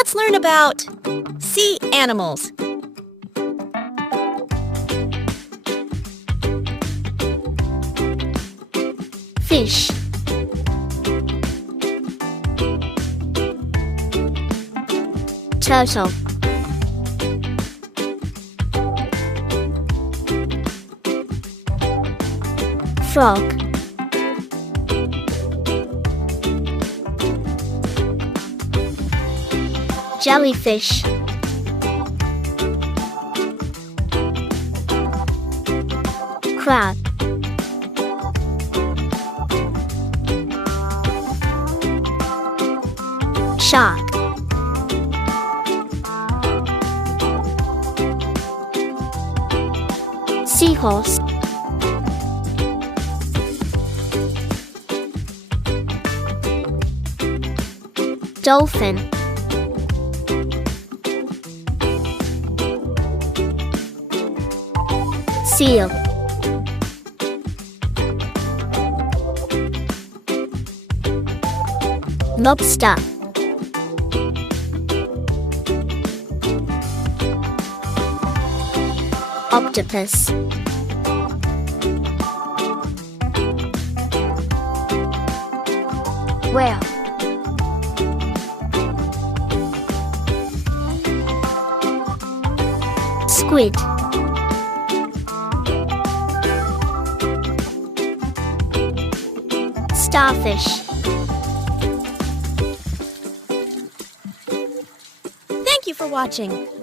Let's learn about sea animals. Fish. Turtle. Frog. Jellyfish. Crab. Shark. Seahorse. Dolphin. Seal. Lobster. Octopus. Whale. Squid. Starfish. Thank you for watching.